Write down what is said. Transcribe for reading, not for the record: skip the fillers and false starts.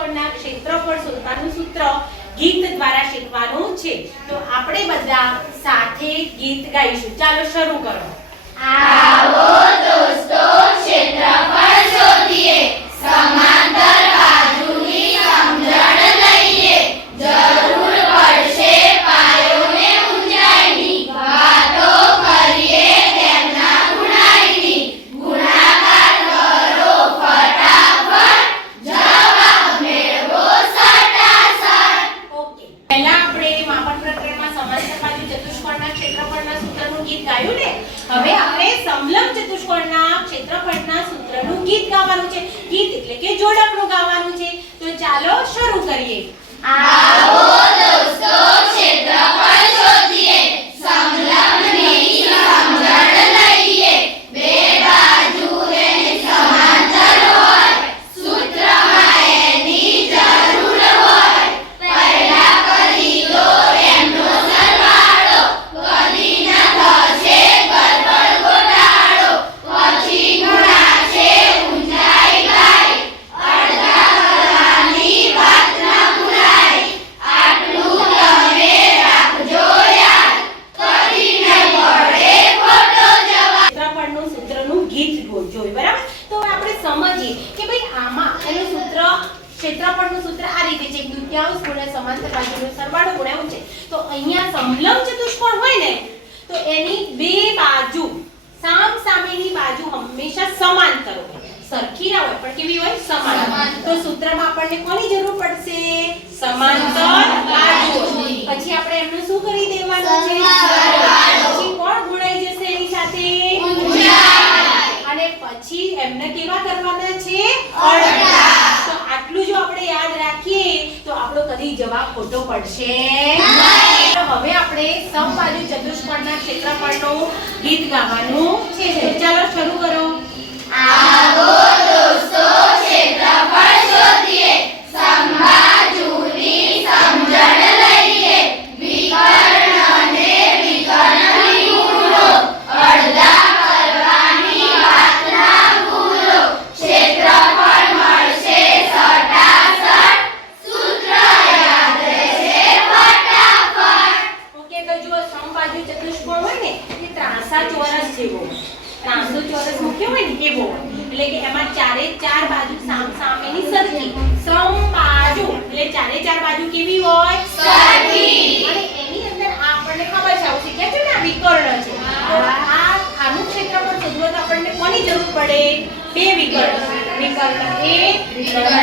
ચતુષ્કોણના ક્ષેત્રફળ શોધવાનું સૂત્ર ગીત દ્વારા શીખવાનું છે. તો આપણે બધા સાથે ગીત ગાઈશું. ચાલો શરૂ કરો. આવો દોસ્તો ક્ષેત્રફળ શોધીએ, સમાંતર બાજુની સમજણ લઈએ, જરૂર પડશે પાયોને ઊંચાઈની, વાતો કરીએ તેમના ગુણાઈની, ગુણાકાર કરો ફટાફટ, જવાબ મેળવો સટાસટ. ઓકે, પહેલા આપણે માપન પ્રકરણમાં સમાંતર બાજુ ચતુષ્કોણના ક્ષેત્રફળના સૂત્રનું ગીત ગાયું ને. હવે આપણે સમલંબ ચતુષ્કોણના ક્ષેત્રફળના સૂત્રનું ગીત ગાવાનું છે. ગીત એટલે કે જોડકણું ગાવાનું છે. તો ચાલો શરૂ કરીએ. આવો દોસ્તો ક્ષેત્રફળ શોધીએ, સમલંબની સમજણ લઈએ, બે બાજુ એની સમાંતર હોય, સૂત્રમાં એની જરૂર હોય, પહેલા કરી દો એમનો સરવાળો, કદી ન થશે ગડબડ ગોટાળો, પછી ગુણાશે ઊંચાઈ ગાય, અડધા કરવાની વાત ન ભૂલાય, આટલું તમે રાખજો યાદ, કદી ન પડે ખોટો જવાબ. ક્ષેત્રફળનું સૂત્રનું ગીત જોયું, બરાબર? તો હવે આપણે સમજીએ કે ભાઈ આમાં એનું સૂત્ર ક્ષેત્રફળનું સૂત્ર આ રીતે છે: દુત્યાંશ ગુણ્યા સમાંતર બાજુનો સરવાળો ગુણ્યા ઊંચાઈ. તો અહીંયા સમલંબ ચતુષ્કોણ હોય ને તો એની બે બાજુ સામ સામેની બાજુ હંમેશા સમાંતર હોય, સરખી ના હોય પણ કેવી હોય? સમાન. તો સૂત્રમાં આપણને કોની જરૂર પડશે? સમાંતર બાજુઓની. પછી આપણે એમને શું કરી દેવાનું છે? સરવાળો. પછી કોણ ગુણાઈ જશે એની સાથે? ઊંચાઈ. અને પછી એમને કેવા કરવાના છે? અડધા. તો આટલું જો આપણે યાદ રાખીએ તો આપણો કદી જવાબ ખોટો પડશે નહીં. તો હવે આપણે સમબાજુ ચતુષ્કોણના ક્ષેત્રફળનું ગીત ગાવાનું છે. ચાલો શરૂ કરો. આવો દોસ્તો ક્ષેત્રફળ શોધીએ, સમબાજુની સમજણ લઈએ, વિકર્ણ અને વિકર્ણની ગુણો, અડધા કરવાની વાત ના ભૂલો, ક્ષેત્રફળ મળશે સટાસટ, સૂત્ર યાદ રહેશે ફટાફટ. ઓકે, તો જો સમબાજુ ચતુષ્કોણ હોય ને એ ત્રાંસા ચોરસ જેવો હોય. ત્રાંસો ચોરસ મૂક્યો હોય ને એવો હોય. એટલે કે એમાં ચારે ચાર બાજુ સામસામેની સરખી. સમબાજુ એટલે ચારે ચાર બાજુ કેવી હોય? સરખી. અને એની અંદર આપણને ખબર છે, આવું શીખ્યા છે ને, આ વિકર્ણ છે. તો આનું ક્ષેત્રફળ શોધવા તો આપણને કોની જરૂર પડે? બે વિકર્ણ. વિકર્ણ 1 વિકર્ણ